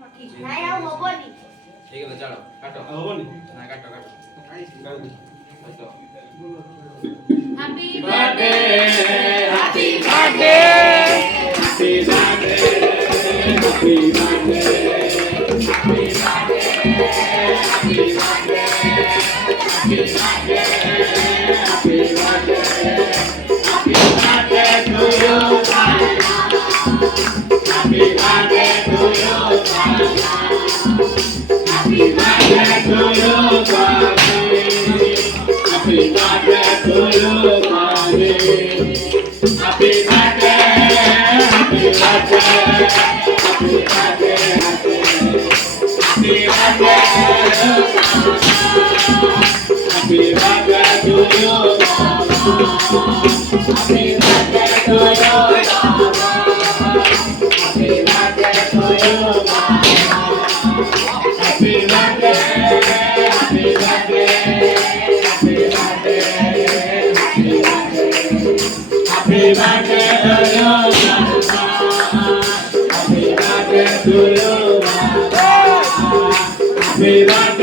ନାଇଁ ଆଉ ହବନି। ठीक है तो चलो काटो ହବନି ना काटो काटो କାଟୁ। काटो Happy birthday Happy birthday happy birthday happy birthday happy birthday happy birthday happy birthday happy birthday happy birthday to you happy birthday to you happy birthday to you Happy birthday to you, Puri. Happy birthday, happy birthday, happy birthday, happy birthday, happy birthday to you, happy birthday to you, happy birthday to you, happy birthday, happy birthday. Happy birthday to you, Happy birthday to you, Happy birthday.